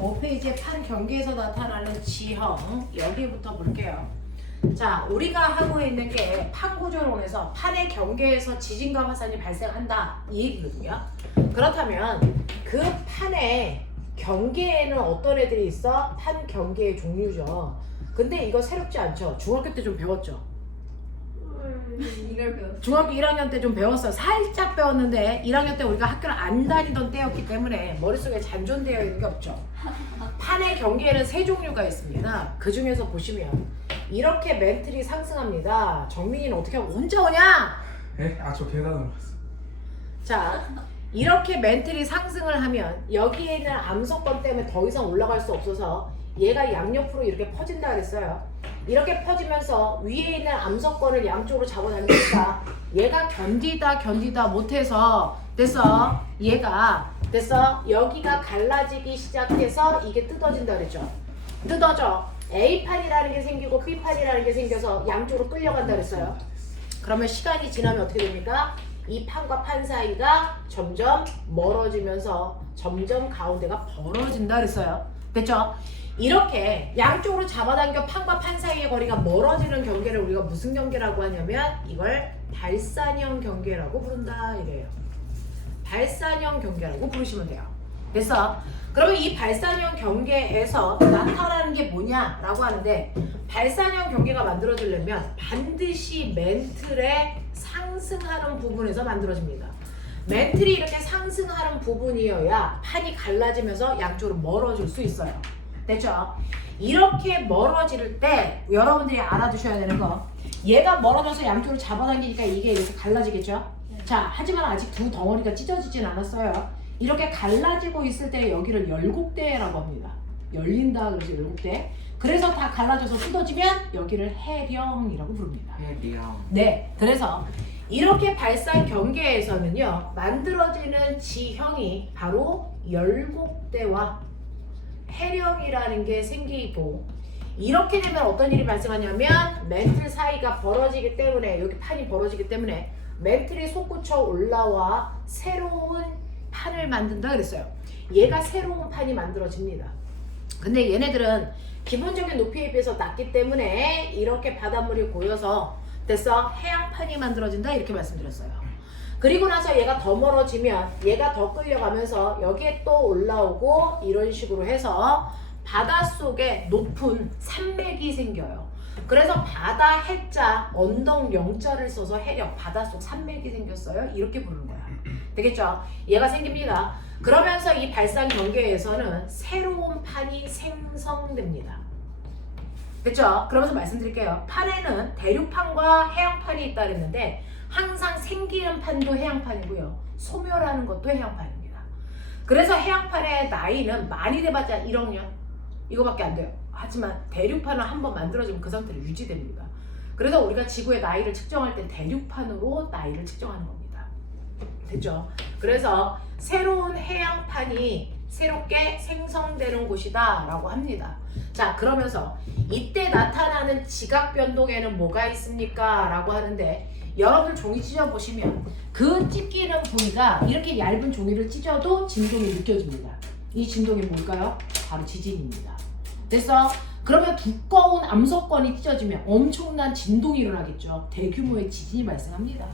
25페이지의 판 경계에서 나타나는 지형 여기부터 볼게요. 자, 우리가 하고 있는 게 판구조론에서 판의 경계에서 지진과 화산이 발생한다 이 얘기거든요. 그렇다면 그 판의 경계에는 어떤 애들이 있어? 판 경계의 종류죠. 근데 이거 새롭지 않죠? 중학교 때 좀 배웠죠? 이걸 배웠어. 중학교 1학년 때 좀 배웠어요. 살짝 배웠는데 1학년 때 우리가 학교를 안 다니던 때였기 때문에 머릿속에 잔존되어 있는 게 없죠. 판의 경계에는 세 종류가 있습니다. 그 중에서 보시면 이렇게 멘틀이 상승합니다. 정민이는 어떻게 하고 혼자 오냐? 에? 아, 저 계단으로 갔어. 자, 이렇게 멘틀이 상승을 하면 여기에 있는 암석권 때문에 더 이상 올라갈 수 없어서 얘가 양옆으로 이렇게 퍼진다 그랬어요. 이렇게 퍼지면서 위에 있는 암석권을 양쪽으로 잡아당기니까 얘가 견디다 못해서 됐어. 얘가 됐어. 여기가 갈라지기 시작해서 이게 뜯어진다 그랬죠. 뜯어져. A판이라는 게 생기고 B판이라는 게 생겨서 양쪽으로 끌려간다 그랬어요. 그러면 시간이 지나면 어떻게 됩니까? 이 판과 판 사이가 점점 멀어지면서 점점 가운데가 벌어진다 그랬어요. 됐죠? 이렇게 양쪽으로 잡아당겨 판과 판 사이의 거리가 멀어지는 경계를 우리가 무슨 경계라고 하냐면 이걸 발산형 경계라고 부른다 이래요. 발산형 경계라고 부르시면 돼요. 됐어? 그러면 이 발산형 경계에서 나타나는 게 뭐냐라고 하는데 발산형 경계가 만들어지려면 반드시 멘틀의 상승하는 부분에서 만들어집니다. 멘틀이 이렇게 상승하는 부분이어야 판이 갈라지면서 양쪽으로 멀어질 수 있어요. 됐죠? 이렇게 멀어질 때 여러분들이 알아두셔야 되는 거 얘가 멀어져서 양쪽으로 잡아당기니까 이게 이렇게 갈라지겠죠? 자, 하지만 아직 두 덩어리가 찢어지진 않았어요. 이렇게 갈라지고 있을 때 여기를 열곡대라고 합니다. 열린다 그러죠, 열곡대. 그래서 다 갈라져서 뜯어지면 여기를 해령이라고 부릅니다. 해령. 네, 그래서 이렇게 발산 경계에서는요 만들어지는 지형이 바로 열곡대와 해령이라는 게 생기고 이렇게 되면 어떤 일이 발생하냐면 멘틀 사이가 벌어지기 때문에 여기 판이 벌어지기 때문에 멘틀이 솟구쳐 올라와 새로운 판을 만든다 그랬어요. 얘가 새로운 판이 만들어집니다. 근데 얘네들은 기본적인 높이에 비해서 낮기 때문에 이렇게 바닷물이 고여서 됐어? 해양판이 만들어진다 이렇게 말씀드렸어요. 그리고 나서 얘가 더 멀어지면 얘가 더 끌려가면서 여기에 또 올라오고 이런 식으로 해서 바닷속에 높은 산맥이 생겨요. 그래서 바다 해자, 언덕 영자를 써서 해령, 바닷속 산맥이 생겼어요. 이렇게 부르는 거야. 되겠죠? 얘가 생깁니다. 그러면서 이 발산 경계에서는 새로운 판이 생성됩니다. 됐죠? 그러면서 말씀드릴게요. 판에는 대륙판과 해양판이 있다 그랬는데 항상 생기는 판도 해양판이고요. 소멸하는 것도 해양판입니다. 그래서 해양판의 나이는 많이 돼봤자 1억 년 이거밖에 안 돼요. 하지만 대륙판을 한번 만들어지면 그 상태로 유지됩니다. 그래서 우리가 지구의 나이를 측정할 때 대륙판으로 나이를 측정하는 겁니다. 됐죠? 그래서 새로운 해양판이 새롭게 생성되는 곳이다 라고 합니다. 자, 그러면서 이때 나타나는 지각 변동에는 뭐가 있습니까? 라고 하는데 여러분 종이 찢어보시면 그 찢기는 부위가 이렇게 얇은 종이를 찢어도 진동이 느껴집니다. 이 진동이 뭘까요? 바로 지진입니다. 됐어? 그러면 두꺼운 암석권이 찢어지면 엄청난 진동이 일어나겠죠. 대규모의 지진이 발생합니다.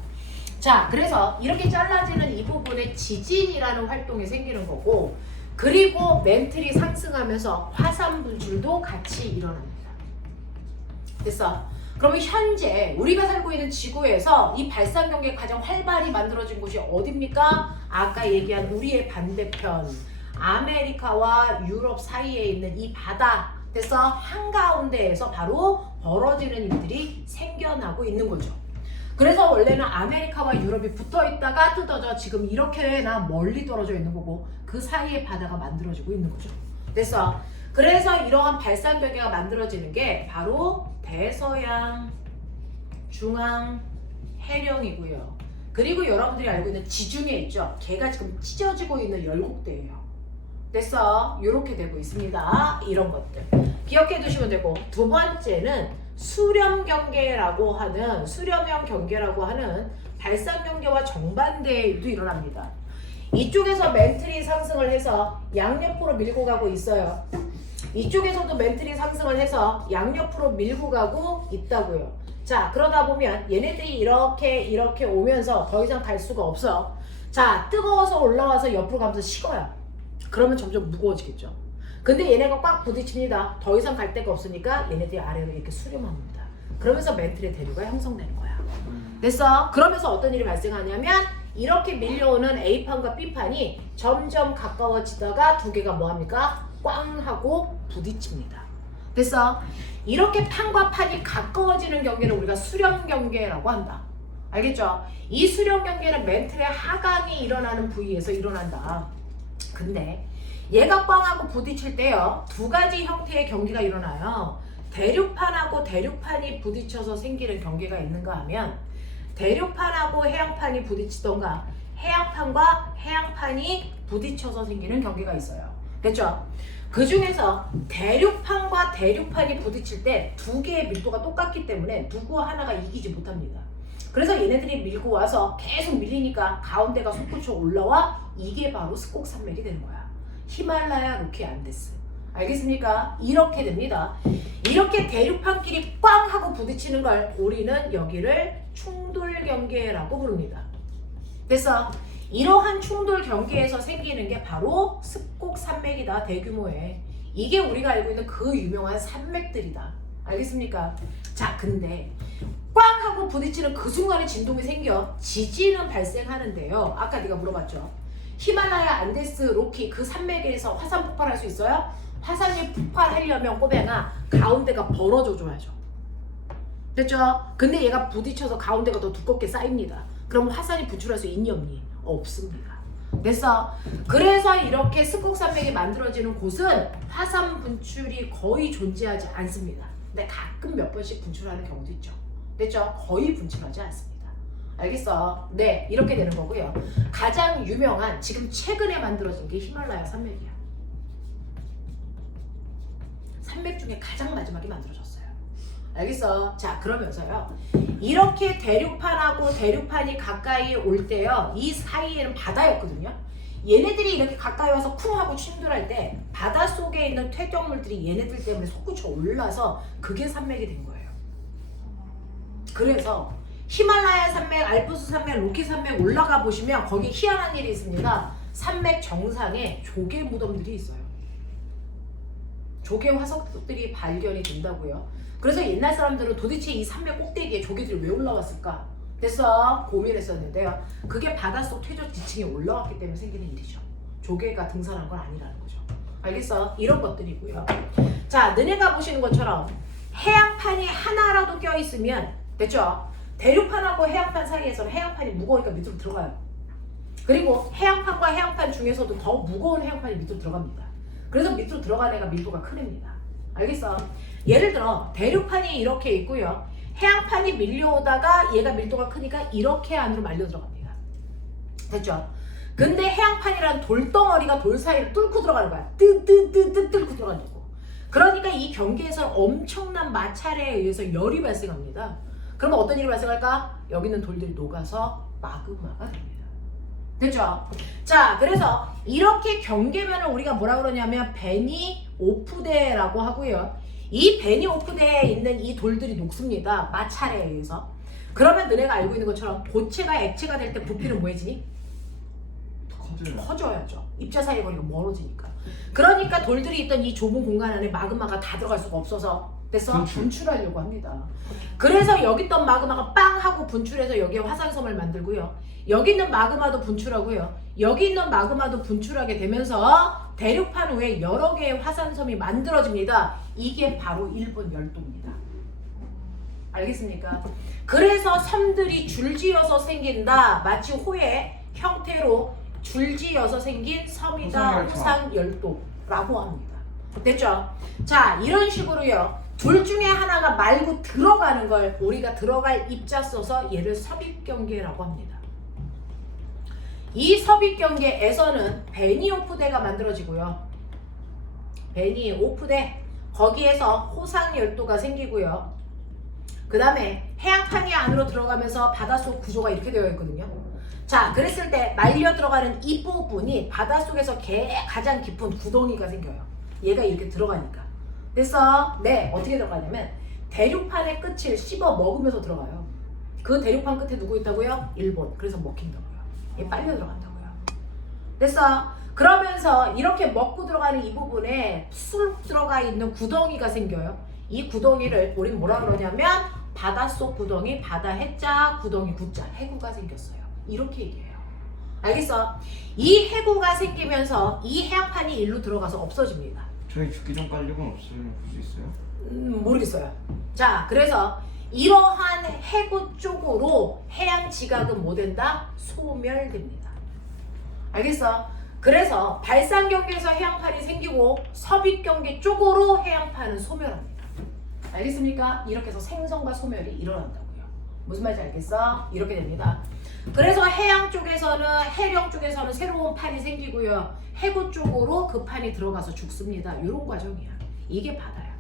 자, 그래서 이렇게 잘라지는 이 부분에 지진이라는 활동이 생기는 거고 그리고 멘틀이 상승하면서 화산 분출도 같이 일어납니다. 됐어? 그러면 현재 우리가 살고 있는 지구에서 이 발산 경계가 가장 활발히 만들어진 곳이 어딥니까? 아까 얘기한 우리의 반대편 아메리카와 유럽 사이에 있는 이 바다 됐어? 한가운데에서 바로 벌어지는 일들이 생겨나고 있는 거죠. 그래서 원래는 아메리카와 유럽이 붙어 있다가 뜯어져 지금 이렇게나 멀리 떨어져 있는 거고 그 사이에 바다가 만들어지고 있는 거죠. 됐어? 그래서 이러한 발산 경계가 만들어지는 게 바로 대서양, 중앙, 해령이고요. 그리고 여러분들이 알고 있는 지중해 있죠? 걔가 지금 찢어지고 있는 열곡대예요. 됐어? 이렇게 되고 있습니다. 이런 것들 기억해 두시면 되고 두 번째는 수렴 경계라고 하는 수렴형 경계라고 하는 발산 경계와 정반대의 일도 일어납니다. 이쪽에서 멘틀이 상승을 해서 양옆으로 밀고 가고 있어요. 이쪽에서도 멘틀이 상승을 해서 양옆으로 밀고 가고 있다고요. 자, 그러다 보면 얘네들이 이렇게 오면서 더 이상 갈 수가 없어. 자, 뜨거워서 올라와서 옆으로 가면서 식어요. 그러면 점점 무거워지겠죠. 근데 얘네가 꽉 부딪힙니다. 더 이상 갈 데가 없으니까 얘네들이 아래로 이렇게 수렴합니다. 그러면서 멘틀의 대류가 형성되는 거야. 됐어? 그러면서 어떤 일이 발생하냐면 이렇게 밀려오는 A판과 B판이 점점 가까워지다가 두 개가 뭐합니까? 꽝 하고 부딪힙니다. 됐어? 이렇게 판과 판이 가까워지는 경계를 우리가 수렴 경계라고 한다. 알겠죠? 이 수렴 경계는 멘틀의 하강이 일어나는 부위에서 일어난다. 근데 얘가 꽝하고 부딪힐 때요, 두 가지 형태의 경계가 일어나요. 대륙판하고 대륙판이 부딪혀서 생기는 경계가 있는가 하면 대륙판하고 해양판이 부딪히던가 해양판과 해양판이 부딪혀서 생기는 경계가 있어요. 됐죠? 그 중에서 대륙판과 대륙판이 부딪힐 때 두 개의 밀도가 똑같기 때문에 누구 하나가 이기지 못합니다. 그래서 얘네들이 밀고 와서 계속 밀리니까 가운데가 솟구쳐 올라와 이게 바로 스곡산맥이 되는 거야. 히말라야 로키 안데스. 알겠습니까? 이렇게 됩니다. 이렇게 대륙판끼리 꽝 하고 부딪히는 걸 우리는 여기를 충돌 경계라고 부릅니다. 됐어? 이러한 충돌 경계에서 생기는 게 바로 습곡산맥이다. 대규모의. 이게 우리가 알고 있는 그 유명한 산맥들이다. 알겠습니까? 자, 근데 꽝 하고 부딪히는 그 순간에 진동이 생겨 지진은 발생하는데요. 아까 네가 물어봤죠. 히말라야, 안데스, 로키 그 산맥에서 화산 폭발할 수 있어요? 화산이 폭발하려면 꼬뱅아 가운데가 벌어져 줘야죠. 됐죠? 근데 얘가 부딪혀서 가운데가 더 두껍게 쌓입니다. 그럼 화산이 분출할 수 있니 없니? 없습니다. 됐어? 그래서 이렇게 습곡산맥이 만들어지는 곳은 화산 분출이 거의 존재하지 않습니다. 근데 가끔 몇 번씩 분출하는 경우도 있죠. 됐죠? 거의 분출하지 않습니다. 알겠어? 네, 이렇게 되는 거고요. 가장 유명한 지금 최근에 만들어진 게 히말라야 산맥이야. 산맥 중에 가장 마지막에 만들어졌어요. 알겠어? 자, 그러면서요. 이렇게 대륙판하고 대륙판이 가까이 올 때요. 이 사이에는 바다였거든요. 얘네들이 이렇게 가까이 와서 쿵 하고 충돌할 때 바닷속에 있는 퇴적물들이 얘네들 때문에 솟구쳐 올라서 그게 산맥이 된 거예요. 그래서 히말라야 산맥, 알프스 산맥, 로키 산맥 올라가 보시면 거기 희한한 일이 있습니다. 산맥 정상에 조개 무덤들이 있어요. 조개 화석들이 발견이 된다고요. 그래서 옛날 사람들은 도대체 이 산맥 꼭대기에 조개들이 왜 올라왔을까? 그래서 고민했었는데요. 그게 바닷속 퇴적 지층에 올라왔기 때문에 생기는 일이죠. 조개가 등산한 건 아니라는 거죠. 알겠어? 이런 것들이고요. 자, 너네가 보시는 것처럼 해양판이 하나라도 껴있으면 됐죠? 대륙판하고 해양판 사이에서는 해양판이 무거우니까 밑으로 들어가요. 그리고 해양판과 해양판 중에서도 더 무거운 해양판이 밑으로 들어갑니다. 그래서 밑으로 들어간 애가 밀도가 큰 애입니다. 알겠어? 예를 들어 대륙판이 이렇게 있고요. 해양판이 밀려오다가 얘가 밀도가 크니까 이렇게 안으로 말려 들어갑니다. 됐죠? 근데 해양판이란 돌덩어리가 돌 사이를 뚫고 들어가는 거야. 뚫고 들어간다고. 그러니까 이 경계에서 엄청난 마찰에 의해서 열이 발생합니다. 그러면 어떤 일이 발생할까? 여기 있는 돌들이 녹아서 마그마가 됩니다. 됐죠? 자, 그래서 이렇게 경계면을 우리가 뭐라 그러냐면 베니 오프대라고 하고요. 이 베니 오프대에 있는 이 돌들이 녹습니다. 마찰에 의해서. 그러면 너네가 알고 있는 것처럼 고체가 액체가 될 때 부피는 뭐해지니? 커져야죠. 입자 사이 거리가 멀어지니까. 그러니까 돌들이 있던 이 좁은 공간 안에 마그마가 다 들어갈 수가 없어서 됐어? 분출하려고 합니다. 그래서 여기 있던 마그마가 빵 하고 분출해서 여기에 화산섬을 만들고요. 여기 있는 마그마도 분출하고요. 여기 있는 마그마도 분출하게 되면서 대륙판 외에 여러 개의 화산섬이 만들어집니다. 이게 바로 일본 열도입니다. 알겠습니까? 그래서 섬들이 줄지어서 생긴다. 마치 호의 형태로 줄지어서 생긴 섬이다. 호상열도라고 합니다. 됐죠? 자, 이런 식으로요. 둘 중에 하나가 말고 들어가는 걸 우리가 들어갈 입자 써서 얘를 섭입경계라고 합니다. 이 섭입경계에서는 베니 오프대가 만들어지고요. 베니 오프대 거기에서 호상열도가 생기고요. 그 다음에 해양판이 안으로 들어가면서 바닷속 구조가 이렇게 되어 있거든요. 자, 그랬을 때 말려 들어가는 이 부분이 바닷속에서 가장 깊은 구덩이가 생겨요. 얘가 이렇게 들어가니까. 그래서 네, 어떻게 들어가냐면 대륙판의 끝을 씹어 먹으면서 들어가요. 그 대륙판 끝에 누구 있다고요? 일본. 그래서 먹힌다고요. 얘 빨려 들어간다고요. 됐어? 그러면서 이렇게 먹고 들어가는 이 부분에 술 들어가 있는 구덩이가 생겨요. 이 구덩이를 우린 뭐라 그러냐면 바닷속 구덩이, 바다 해자, 구덩이 구자, 해구가 생겼어요. 이렇게 얘기해요. 알겠어? 이 해구가 생기면서 이 해양판이 일로 들어가서 없어집니다. 저희 죽기 전까지 이건 없을 수 있어요? 모르겠어요. 자, 그래서 이러한 해구 쪽으로 해양 지각은 뭐 된다? 소멸됩니다. 알겠어? 그래서 발산 경계에서 해양판이 생기고 서빛 경계 쪽으로 해양판은 소멸합니다. 알겠습니까? 이렇게 해서 생성과 소멸이 일어난다고요. 무슨 말인지 알겠어? 이렇게 됩니다. 그래서 해양 쪽에서는 해령 쪽에서는 새로운 판이 생기고요. 해구 쪽으로 그 판이 들어가서 죽습니다. 이런 과정이야. 이게 바다야.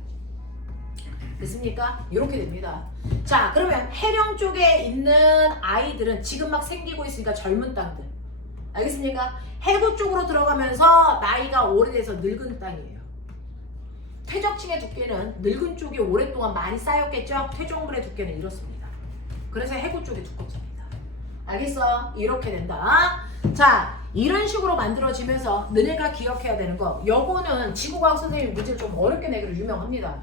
됐습니까? 이렇게 됩니다. 자, 그러면 해령 쪽에 있는 아이들은 지금 막 생기고 있으니까 젊은 땅들. 알겠습니까? 해구 쪽으로 들어가면서 나이가 오래돼서 늙은 땅이에요. 퇴적층의 두께는 늙은 쪽이 오랫동안 많이 쌓였겠죠? 퇴적물의 두께는 이렇습니다. 그래서 해구 쪽이 두껍습니다. 알겠어? 이렇게 된다. 자, 이런 식으로 만들어지면서 너네가 기억해야 되는 거, 요거는 지구과학 선생님 문제를 좀 어렵게 내기로 유명합니다.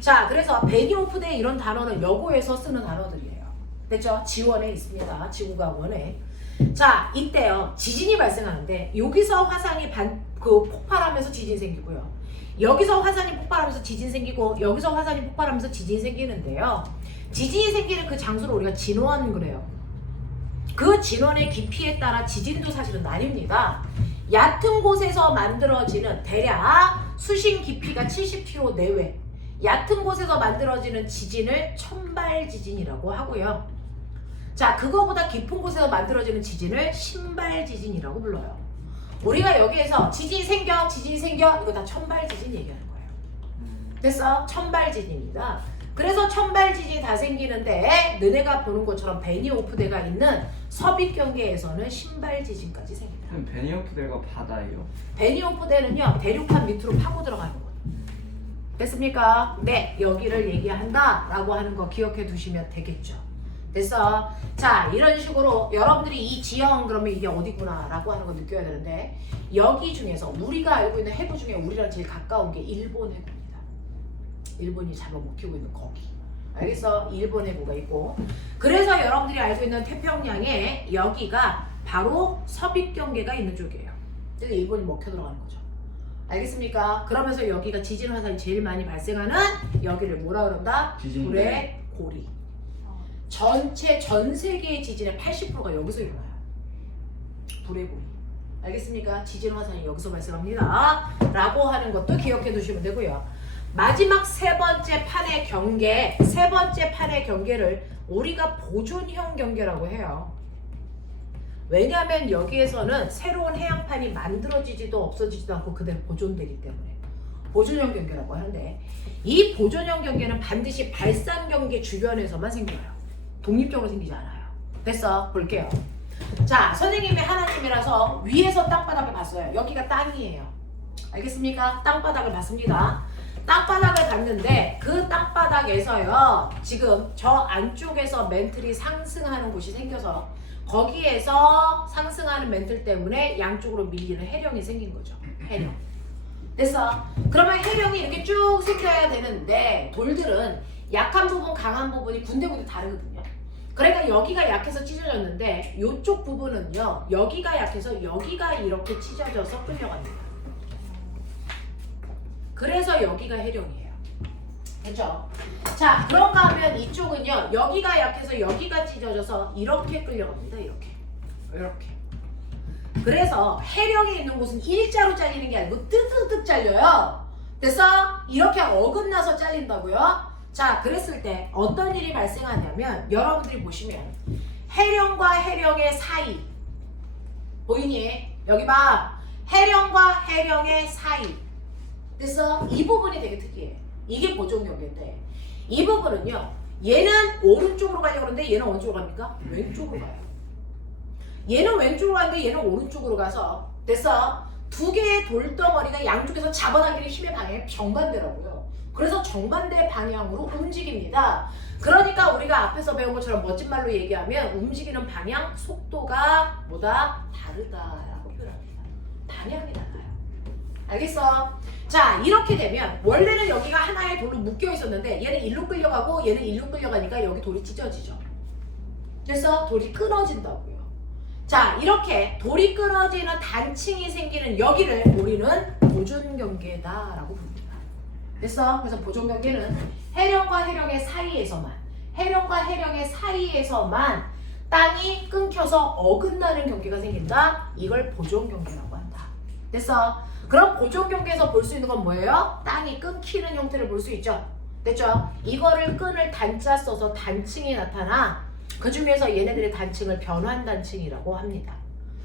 자, 그래서 베니오프대 이런 단어는 여고에서 쓰는 단어들이에요. 됐죠? 지원에 있습니다. 지구과학원에. 자, 이때요 지진이 발생하는데 여기서 화산이 폭발하면서 지진 생기고요, 여기서 화산이 폭발하면서 지진 생기고, 여기서 화산이 폭발하면서 지진이 생기는데요, 지진이 생기는 그 장소를 우리가 진원 그래요. 그 진원의 깊이에 따라 지진도 사실은 나뉩니다. 얕은 곳에서 만들어지는 대략 수심 깊이가 70km 내외, 얕은 곳에서 만들어지는 지진을 천발 지진이라고 하고요. 자, 그거보다 깊은 곳에서 만들어지는 지진을 신발 지진이라고 불러요. 우리가 여기에서 지진이 생겨 이거 다 천발 지진 얘기하는 거예요. 됐어? 천발 지진입니다. 그래서 천발 지진이 다 생기는데 너네가 보는 것처럼 베니오프대가 있는 서빛 경계에서는 신발 지진까지 생깁니다. 그럼 베니오프대가 바다예요? 베니오프대는요 대륙판 밑으로 파고 들어가는 거예요. 됐습니까? 네, 여기를 얘기한다 라고 하는 거 기억해 두시면 되겠죠. 됐어? 자, 이런 식으로 여러분들이 이 지형 그러면 이게 어디구나 라고 하는 거 느껴야 되는데, 여기 중에서 우리가 알고 있는 해구 중에 우리랑 제일 가까운 게 일본 해구입니다. 일본이 잡아먹히고 있는 거기. 알겠어? 일본 해구가 있고, 그래서 여러분들이 알고 있는 태평양에 여기가 바로 서빛 경계가 있는 쪽이에요. 그래서 일본이 먹혀 들어가는 거죠. 알겠습니까? 그러면서 여기가 지진 화산이 제일 많이 발생하는 여기를 뭐라 그런다? 불의 고리. 전 세계의 지진의 80%가 여기서 일어나요. 불의 고리. 알겠습니까? 지진 화산이 여기서 발생합니다. 라고 하는 것도 기억해 두시면 되고요. 마지막 세 번째 판의 경계를 우리가 보존형 경계라고 해요. 왜냐하면 여기에서는 새로운 해양판이 만들어지지도 없어지지도 않고 그대로 보존되기 때문에 보존형 경계라고 하는데, 이 보존형 경계는 반드시 발산 경계 주변에서만 생겨요. 독립적으로 생기지 않아요. 됐어? 볼게요. 자, 선생님이 하나님이라서 위에서 땅바닥을 봤어요. 여기가 땅이에요. 알겠습니까? 땅바닥을 봤습니다. 땅바닥을 봤는데 그 땅바닥에서요 지금 저 안쪽에서 멘틀이 상승하는 곳이 생겨서 거기에서 상승하는 멘틀 때문에 양쪽으로 밀리는 해령이 생긴 거죠. 해령. 됐어? 그러면 해령이 이렇게 쭉 생겨야 되는데 돌들은 약한 부분 강한 부분이 군데군데 다르거든요. 그러니까 여기가 약해서 찢어졌는데 이쪽 부분은요 여기가 약해서 여기가 이렇게 찢어져서 끌려갑니다. 그래서 여기가 해령이에요. 됐죠? 자, 그런가 하면 이쪽은요 여기가 약해서 여기가 찢어져서 이렇게 끌려갑니다. 이렇게 그래서 해령이 있는 곳은 일자로 잘리는 게 아니고 뜨뜻뜨 잘려요. 됐어? 이렇게 어긋나서 잘린다고요? 자, 그랬을 때 어떤 일이 발생하냐면 여러분들이 보시면 해령과 해령의 사이 보이니? 여기 봐. 해령과 해령의 사이. 그래서 이 부분이 되게 특이해요. 이게 보존 경계인데 이 부분은요 얘는 오른쪽으로 가려고 하는데 얘는 어느 쪽으로 갑니까? 왼쪽으로 가요. 얘는 왼쪽으로 가는데 얘는 오른쪽으로 가서 됐어. 두 개의 돌덩어리가 양쪽에서 잡아당기는 힘의 방향이 정반대라고요. 그래서 정반대 방향으로 움직입니다. 그러니까 우리가 앞에서 배운 것처럼 멋진 말로 얘기하면 움직이는 방향, 속도가 뭐다? 다르다라고 표현합니다. 방향이 달라요. 알겠어? 자, 이렇게 되면 원래는 여기가 하나의 돌로 묶여 있었는데 얘는 일로 끌려가고 얘는 일로 끌려가니까 여기 돌이 찢어지죠. 그래서 돌이 끊어진다고요. 자, 이렇게 돌이 끊어지는 단층이 생기는 여기를 우리는 보존경계다라고 부릅니다. 됐어? 그래서 보존경계는 해령과 해령의 사이에서만 땅이 끊겨서 어긋나는 경계가 생긴다. 이걸 보존경계라고 한다. 됐어? 그럼 보존경계에서 볼 수 있는 건 뭐예요? 땅이 끊기는 형태를 볼 수 있죠. 됐죠? 이거를 끊을 단자 써서 단층이 나타나. 그 중에서 얘네들의 단층을 변환단층이라고 합니다.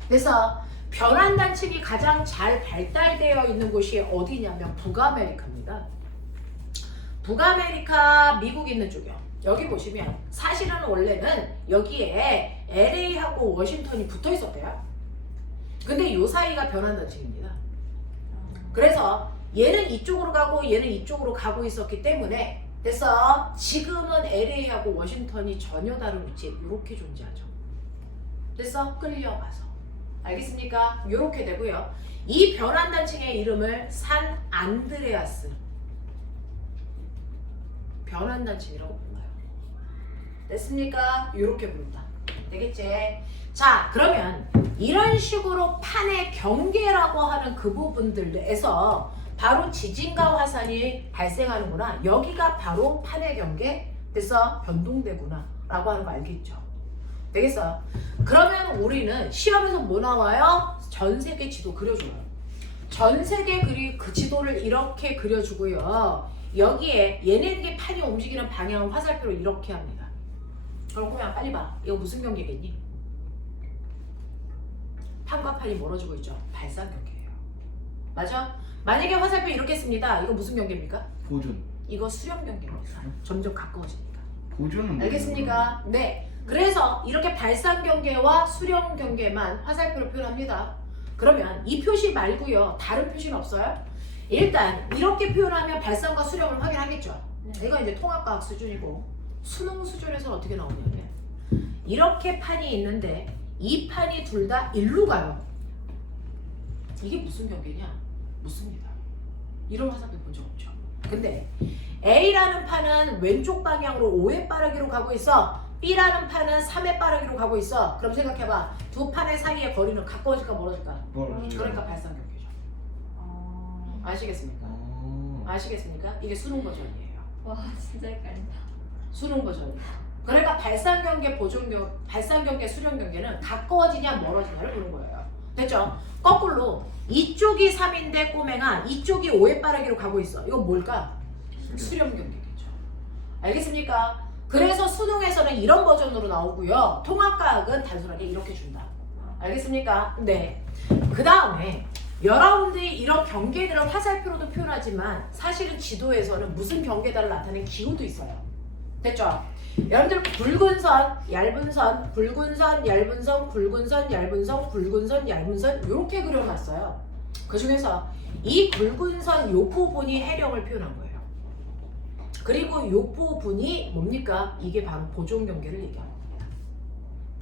그래서 변환단층이 가장 잘 발달되어 있는 곳이 어디냐면 북아메리카입니다. 북아메리카 미국 있는 쪽이요. 여기 보시면 사실은 원래는 여기에 LA하고 워싱턴이 붙어 있었대요. 근데 요 사이가 변환단층입니다. 그래서 얘는 이쪽으로 가고 얘는 이쪽으로 가고 있었기 때문에 그래서 지금은 LA하고 워싱턴이 전혀 다른 위치에 이렇게 존재하죠. 그래서 끌려가서. 알겠습니까? 이렇게 되고요. 이 변환단층의 이름을 산 안드레아스 변환단층이라고 불러요. 됐습니까? 이렇게 부른다. 되겠지? 자, 그러면 이런 식으로 판의 경계라고 하는 그 부분들에서 바로 지진과 화산이 발생하는구나. 여기가 바로 판의 경계 돼서 변동되구나 라고 하는 거 알겠죠? 되겠어? 그러면 우리는 시험에서 뭐 나와요? 전 세계 지도 그려줘요. 전 세계 그 지도를 이렇게 그려주고요. 여기에 얘네들이 판이 움직이는 방향을 화살표로 이렇게 합니다. 그럼 그냥 빨리 봐. 이거 무슨 경계겠니? 판과 판이 멀어지고 있죠. 발산 경계예요. 맞아? 만약에 화살표 이렇게 씁니다. 이거 무슨 경계입니까? 보존. 이거 수렴 경계입니다. 점점 가까워지니까. 보존은 알겠습니까? 네. 그래서 이렇게 발산 경계와 수렴 경계만 화살표로 표현합니다. 그러면 이 표시 말고요. 다른 표시는 없어요? 일단 이렇게 표현하면 발산과 수렴을 확인하겠죠. 이건 이제 통합과학 수준이고 수능 수준에서는 어떻게 나오냐면 이렇게 판이 있는데 이 판이 둘 다 일로 가요. 이게 무슨 경계냐? 묻습니다. 이런 화살표 본 적 없죠. 근데 A라는 판은 왼쪽 방향으로 5의 빠르기로 가고 있어. B라는 판은 3의 빠르기로 가고 있어. 그럼 생각해봐. 두 판의 사이의 거리는 가까워질까 멀어질까? 멀어지죠. 그러니까 발산 경계죠. 아시겠습니까? 아시겠습니까? 이게 수능 버전이에요. 와 진짜 헷갈린다. 수능 버전. 그러니까 발산 경계, 발산 경계, 수렴 경계는 가까워지냐 멀어지냐를 보는 거예요. 됐죠? 거꾸로 이쪽이 3인데 꼬맹아 이쪽이 5의 빠르기로 가고 있어. 이건 뭘까? 수렴 경계겠죠. 알겠습니까? 그래서 수능에서는 이런 버전으로 나오고요. 통합과학은 단순하게 이렇게 준다. 알겠습니까? 네. 그 다음에 여러분들이 이런 경계들은 화살표로도 표현하지만 사실은 지도에서는 무슨 경계다를 나타내는 기호도 있어요. 됐죠? 여러분들 굵은 선, 얇은 선, 굵은 선, 얇은 선, 굵은 선, 얇은 선, 굵은 선, 얇은 선 이렇게 그려놨어요. 그 중에서 이 굵은 선 요 부분이 해령을 표현한 거예요. 그리고 요 부분이 뭡니까? 이게 바로 보존 경계를 얘기하는 겁니다.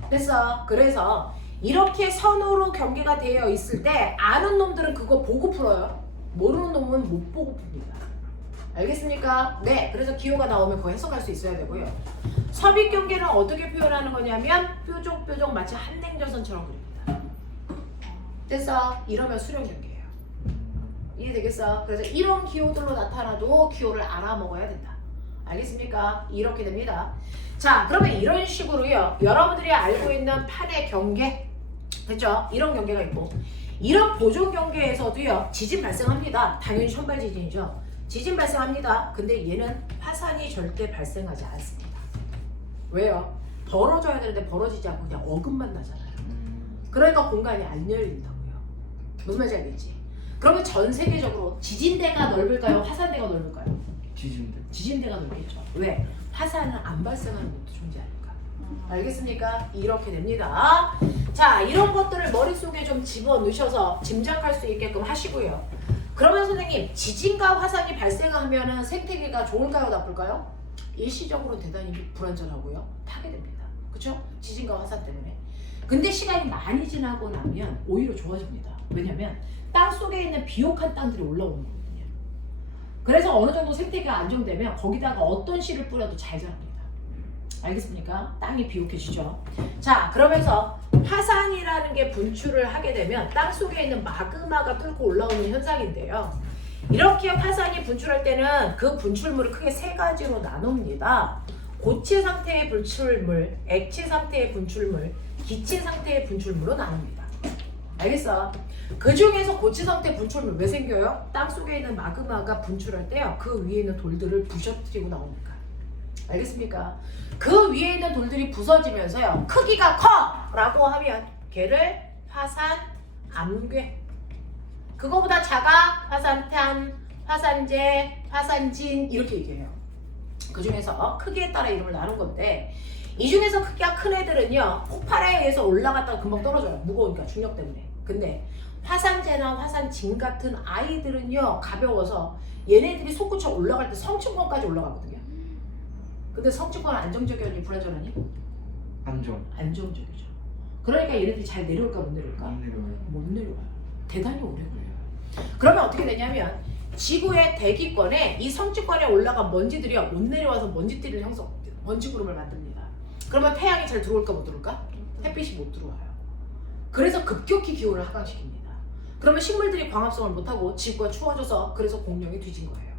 됐어? 그래서 이렇게 선으로 경계가 되어 있을 때 아는 놈들은 그거 보고 풀어요. 모르는 놈은 못 보고 풉니다. 알겠습니까? 네, 그래서 기호가 나오면 그거 해석할 수 있어야 되고요. 섭입 경계는 어떻게 표현하는 거냐면 뾰족뾰족 마치 한냉전선처럼 그립니다. 됐어? 이러면 수렴 경계예요. 이해되겠어? 그래서 이런 기호들로 나타나도 기호를 알아먹어야 된다. 알겠습니까? 이렇게 됩니다. 자, 그러면 이런 식으로요. 여러분들이 알고 있는 판의 경계 됐죠? 이런 경계가 있고 이런 보존 경계에서도요. 지진 발생합니다. 당연히 천발 지진이죠. 지진 발생합니다. 근데 얘는 화산이 절대 발생하지 않습니다. 왜요? 벌어져야 되는데 벌어지지 않고 그냥 어긋만 나잖아요. 그러니까 공간이 안 열린다고요. 무슨 말인지 알겠지? 그러면 전 세계적으로 지진대가 넓을까요? 화산대가 넓을까요? 지진대. 지진대가 넓겠죠. 왜? 화산은 안 발생하는 곳도 존재하니까. 알겠습니까? 이렇게 됩니다. 자, 이런 것들을 머릿속에 좀 집어넣으셔서 짐작할 수 있게끔 하시고요. 그러면 선생님, 지진과 화산이 발생하면 생태계가 좋을까요, 나쁠까요? 일시적으로 대단히 불안전하고요. 파괴됩니다. 그렇죠? 지진과 화산 때문에. 근데 시간이 많이 지나고 나면 오히려 좋아집니다. 왜냐면 땅 속에 있는 비옥한 땅들이 올라오는 거거든요. 그래서 어느 정도 생태계가 안정되면 거기다가 어떤 씨를 뿌려도 잘 자랍니다. 알겠습니까? 땅이 비옥해지죠. 자, 그러면서 화산이라는 게 분출을 하게 되면 땅 속에 있는 마그마가 끓고 올라오는 현상인데요. 이렇게 화산이 분출할 때는 그 분출물을 크게 세 가지로 나눕니다. 고체 상태의 분출물, 액체 상태의 분출물, 기체 상태의 분출물로 나눕니다. 알겠어? 그 중에서 고체 상태 분출물 왜 생겨요? 땅 속에 있는 마그마가 분출할 때요. 그 위에 있는 돌들을 부셔뜨리고 나오니까. 알겠습니까? 그 위에 있는 돌들이 부서지면서요. 크기가 커! 라고 하면 걔를 화산 암괴. 그거보다 작아 화산탄, 화산재, 화산진 이렇게 얘기해요. 그 중에서 크기에 따라 이름을 나눈 건데 이 중에서 크기가 큰 애들은요. 폭발에 의해서 올라갔다가 금방 떨어져요. 무거우니까 중력 때문에. 근데 화산재나 화산진 같은 아이들은요. 가벼워서 얘네들이 솟구쳐 올라갈 때 성층권까지 올라가거든요. 근데 성층권은 안정적이니 불안정하니? 안정적이죠. 그러니까 얘네들이 잘 내려올까 못 내려올까? 못 내려와요. 대단히 오래 걸려요. 그러면 어떻게 되냐면 지구의 대기권에 이 성층권에 올라간 먼지들이 못 내려와서 먼지띠를 먼지 구름을 만듭니다. 그러면 태양이 잘 들어올까 못 들어올까? 햇빛이 못 들어와요. 그래서 급격히 기온을 하강시킵니다. 그러면 식물들이 광합성을 못하고 지구가 추워져서 그래서 공룡이 뒤진 거예요.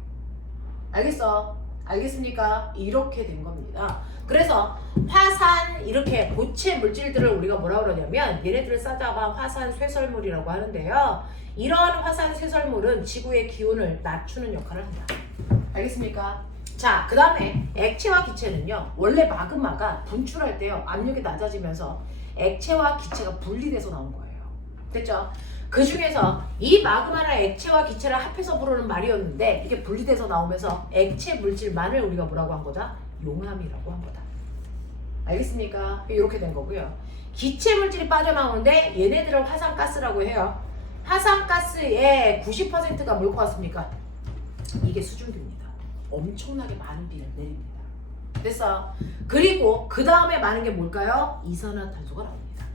알겠어? 알겠습니까? 이렇게 된 겁니다. 그래서 화산 이렇게 고체 물질들을 우리가 뭐라 그러냐면 얘네들을 싸다가 화산 쇠설물이라고 하는데요. 이러한 화산 쇠설물은 지구의 기온을 낮추는 역할을 한다. 알겠습니까? 자, 그 다음에 액체와 기체는요. 원래 마그마가 분출할 때요. 압력이 낮아지면서 액체와 기체가 분리돼서 나온 거예요. 됐죠? 그 중에서 이 마그마나 액체와 기체를 합해서 부르는 말이었는데 이게 분리돼서 나오면서 액체 물질만을 우리가 뭐라고 한 거다? 용암이라고 한 거다. 알겠습니까? 이렇게 된 거고요. 기체 물질이 빠져나오는데 얘네들을 화산가스라고 해요. 화산가스의 90%가 뭘 것 같습니까? 이게 수증기입니다. 엄청나게 많은 비를 내립니다. 됐어? 그리고 그 다음에 많은 게 뭘까요? 이산화탄소가 나옵니다.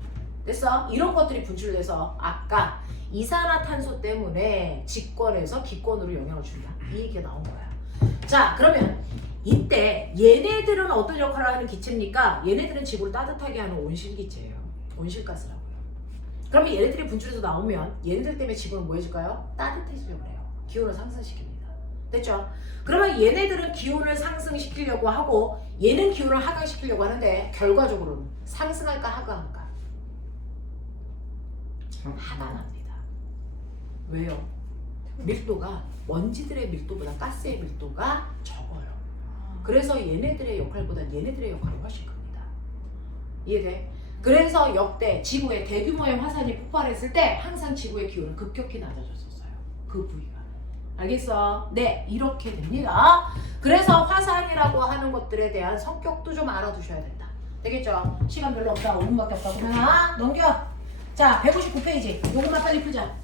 됐어? 이런 것들이 분출돼서 아까 이산화탄소 때문에 직권에서 기권으로 영향을 준다. 이 얘기가 나온 거야. 자, 그러면 이때 얘네들은 어떤 역할을 하는 기체입니까? 얘네들은 지구를 따뜻하게 하는 온실기체예요. 온실가스라고요. 그러면 얘네들이 분출해서 나오면 얘네들 때문에 지구는 뭐 해줄까요? 따뜻해지려고 해요. 기온을 상승시킵니다. 됐죠? 그러면 얘네들은 기온을 상승시키려고 하고 얘는 기온을 하강시키려고 하는데 결과적으로는 상승할까 하강할까? 하강합니다. 왜요? 밀도가 먼지들의 밀도보다 가스의 밀도가 적어요. 그래서 얘네들의 역할보다 얘네들의 역할이 훨씬 큽니다. 이해돼? 그래서 역대 지구에 대규모의 화산이 폭발했을 때 항상 지구의 기온은 급격히 낮아졌었어요. 그 부위가. 알겠어? 네, 이렇게 됩니다. 그래서 화산이라고 하는 것들에 대한 성격도 좀 알아두셔야 된다. 되겠죠? 시간 별로 없다. 5분밖에 없다. 그러면 넘겨. 자, 159페이지. 요것만 빨리 풀자.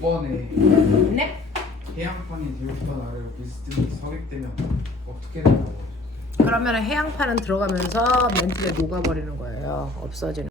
5번에 네. 해양판이 뒤로부터 아래로 비스듬히 서객되면 어떻게 되는 거예요? 그러면 해양판은 들어가면서 멘틀에 녹아버리는 거예요. 없어지는